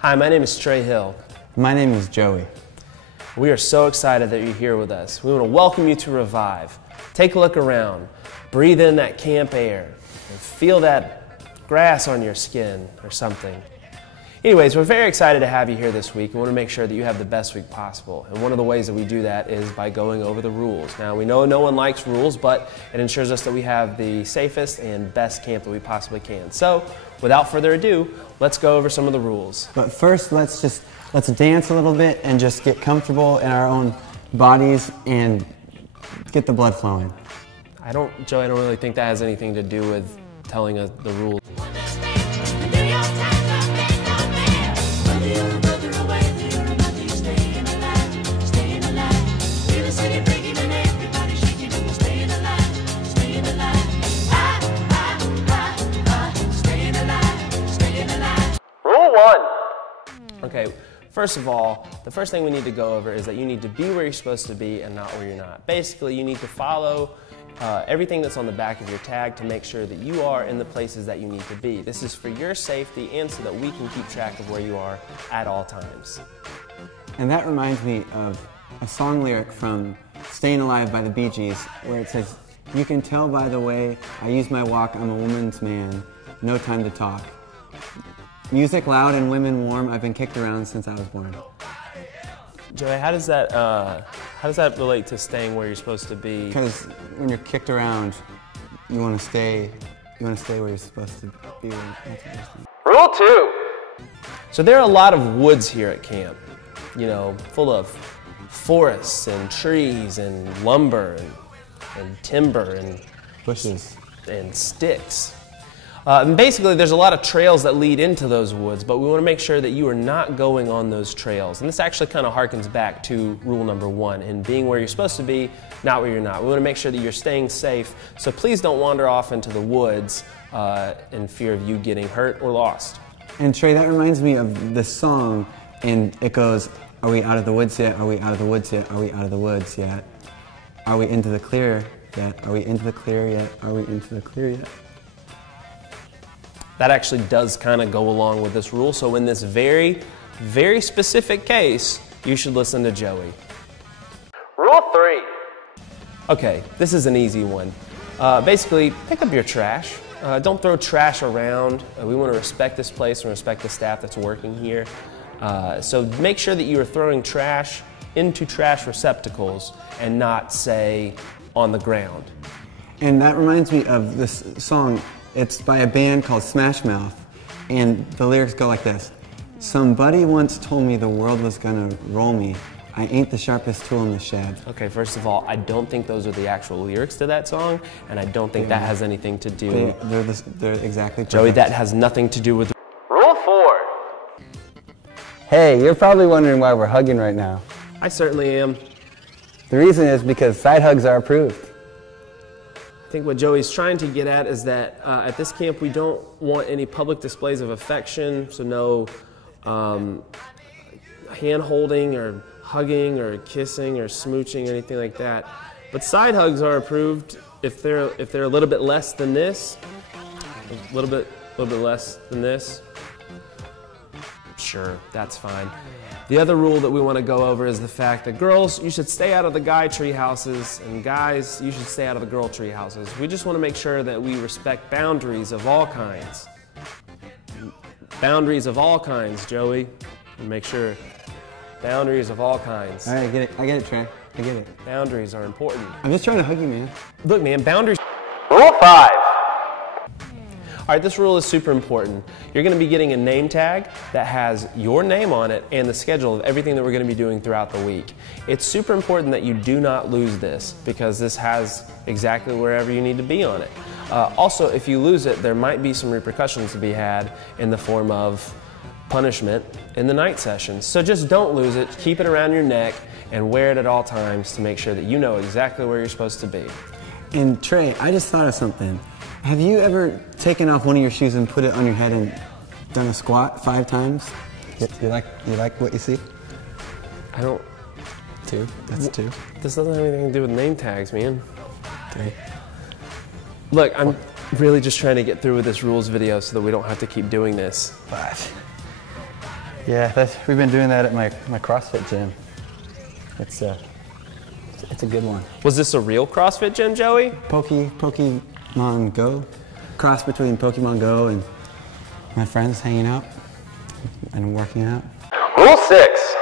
Hi, my name is Trey Hill. My name is Joey. We are so excited that you're here with us. We want to welcome you to Revive. Take a look around. Breathe in that camp air and feel that grass on your skin or something. Anyways, we're very excited to have you here this week. We want to make sure that you have the best week possible. And one of the ways that we do that is by going over the rules. Now, we know no one likes rules, but it ensures us that we have the safest and best camp that we possibly can. So, without further ado, let's go over some of the rules. But first, let's dance a little bit and just get comfortable in our own bodies and get the blood flowing. Joey, I don't really think that has anything to do with telling us the rules. Rule 1. Okay, first of all, the first thing we need to go over is that you need to be where you're supposed to be and not where you're not. Basically, you need to follow everything that's on the back of your tag to make sure that you are in the places that you need to be. This is for your safety and so that we can keep track of where you are at all times. And that reminds me of a song lyric from Staying Alive by the Bee Gees where it says, "You can tell by the way I use my walk, I'm a woman's man, no time to talk. Music loud and women warm, I've been kicked around since I was born." Joey, how does that relate to staying where you're supposed to be? Because when you're kicked around, you want to stay where you're supposed to be. Rule 2. So there are a lot of woods here at camp, you know, full of forests and trees and lumber and timber and Bushes and sticks. And basically, there's a lot of trails that lead into those woods, but we want to make sure that you are not going on those trails. And this actually kind of harkens back to rule number 1, in being where you're supposed to be, not where you're not. We want to make sure that you're staying safe, so please don't wander off into the woods in fear of you getting hurt or lost. And Trey, that reminds me of this song, and it goes, "Are we out of the woods yet? Are we out of the woods yet? Are we out of the woods yet? Are we into the clear yet? Are we into the clear yet? Are we into the clear yet?" That actually does kind of go along with this rule, so in this very, very specific case, you should listen to Joey. Rule 3. Okay, this is an easy one. Basically, pick up your trash. Don't throw trash around. We want to respect this place and respect the staff that's working here. So make sure that you are throwing trash into trash receptacles and not, say, on the ground. And that reminds me of this song. It's by a band called Smash Mouth, and the lyrics go like this. "Somebody once told me the world was gonna roll me. I ain't the sharpest tool in the shed." Okay, first of all, I don't think those are the actual lyrics to that song, and I don't think that has anything to do... They're exactly perfect. Joey, that has nothing to do with... Rule 4. Hey, you're probably wondering why we're hugging right now. I certainly am. The reason is because side hugs are approved. I think what Joey's trying to get at is that at this camp we don't want any public displays of affection, so no hand-holding or hugging or kissing or smooching or anything like that. But side hugs are approved if they're a little bit less than this, a little bit less than this. Sure, that's fine. The other rule that we want to go over is the fact that girls, you should stay out of the guy tree houses, and guys, you should stay out of the girl tree houses. We just want to make sure that we respect boundaries of all kinds. Boundaries of all kinds, Joey. Make sure. Boundaries of all kinds. All right, I get it, Trey. I get it. Boundaries are important. I'm just trying to hug you, man. Look, man, boundaries. Rule 5. All right, this rule is super important. You're going to be getting a name tag that has your name on it and the schedule of everything that we're going to be doing throughout the week. It's super important that you do not lose this because this has exactly wherever you need to be on it. Also, if you lose it, there might be some repercussions to be had in the form of punishment in the night sessions. So just don't lose it, keep it around your neck, and wear it at all times to make sure that you know exactly where you're supposed to be. And Trey, I just thought of something. Have you ever taken off one of your shoes and put it on your head and done a squat 5 times? You like what you see? I don't... 2? That's 2. This doesn't have anything to do with name tags, man. 3. Look, I'm really just trying to get through with this rules video so that we don't have to keep doing this. 5. Yeah, we've been doing that at my CrossFit gym. It's a good one. Was this a real CrossFit gym, Joey? Pokemon Go. Cross between Pokemon Go and my friends hanging out and working out. Rule 6.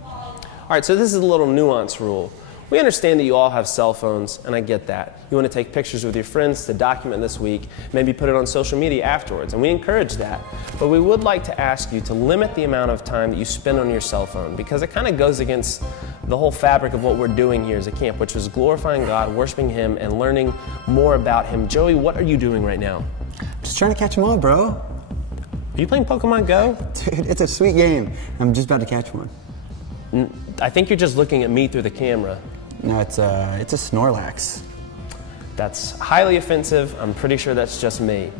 All right, so this is a little nuanced rule. We understand that you all have cell phones, and I get that. You want to take pictures with your friends to document this week, maybe put it on social media afterwards, and we encourage that. But we would like to ask you to limit the amount of time that you spend on your cell phone, because it kind of goes against the whole fabric of what we're doing here as a camp, which is glorifying God, worshiping Him, and learning more about Him. Joey, what are you doing right now? Just trying to catch them all, bro. Are you playing Pokemon Go? Dude, it's a sweet game. I'm just about to catch one. I think you're just looking at me through the camera. No, it's a Snorlax. That's highly offensive. I'm pretty sure that's just me.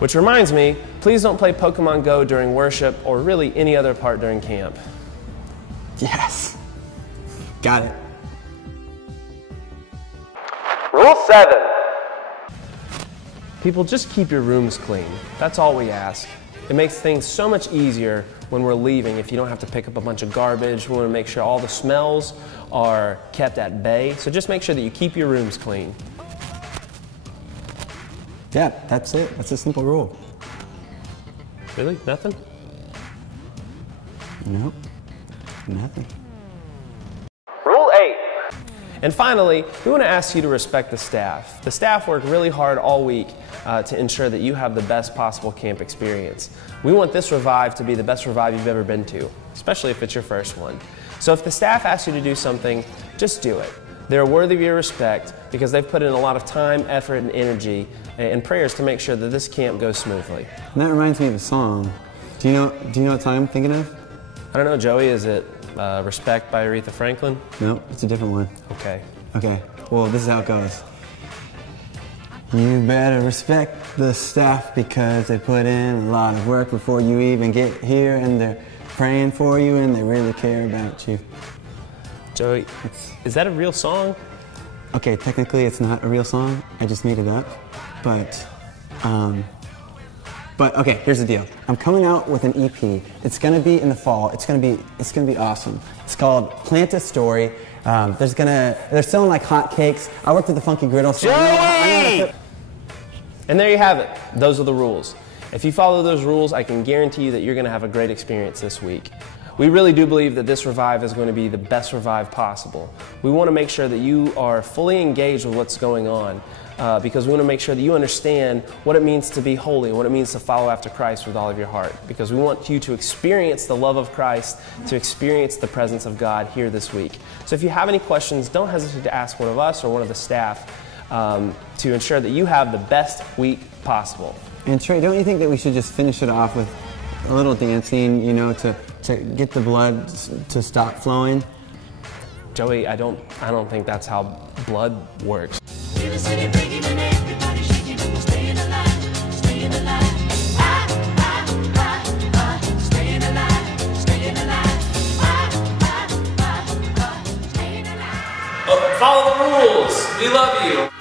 Which reminds me, please don't play Pokemon Go during worship or really any other part during camp. Yes. Got it. Rule 7. People, just keep your rooms clean. That's all we ask. It makes things so much easier when we're leaving if you don't have to pick up a bunch of garbage. We want to make sure all the smells are kept at bay. So just make sure that you keep your rooms clean. Yeah, that's it. That's a simple rule. Really? Nothing? Nope. Nothing. Rule 8. And finally, we want to ask you to respect the staff. The staff work really hard all week to ensure that you have the best possible camp experience. We want this Revive to be the best Revive you've ever been to, especially if it's your first one. So if the staff asks you to do something, just do it. They're worthy of your respect because they've put in a lot of time, effort, and energy and prayers to make sure that this camp goes smoothly. And that reminds me of a song. Do you know what song I'm thinking of? I don't know, Joey, is it Respect by Aretha Franklin? Nope, it's a different one. Okay. Okay, well, this is how it goes. You better respect the staff because they put in a lot of work before you even get here, and they're praying for you and they really care about you. Joey, is that a real song? Okay, technically it's not a real song. I just made it up. But okay, here's the deal. I'm coming out with an EP. It's gonna be in the fall. It's gonna be awesome. It's called Plant a Story. They're selling like hotcakes. I worked at the Funky Griddle. So Joey! And there you have it. Those are the rules. If you follow those rules, I can guarantee you that you're gonna have a great experience this week. We really do believe that this Revive is going to be the best Revive possible. We want to make sure that you are fully engaged with what's going on because we want to make sure that you understand what it means to be holy, what it means to follow after Christ with all of your heart, because we want you to experience the love of Christ, to experience the presence of God here this week. So if you have any questions, don't hesitate to ask one of us or one of the staff to ensure that you have the best week possible. And Trey, don't you think that we should just finish it off with a little dancing, you know, to get the blood to stop flowing? Joey, I don't think that's how blood works. Follow the rules. We love you.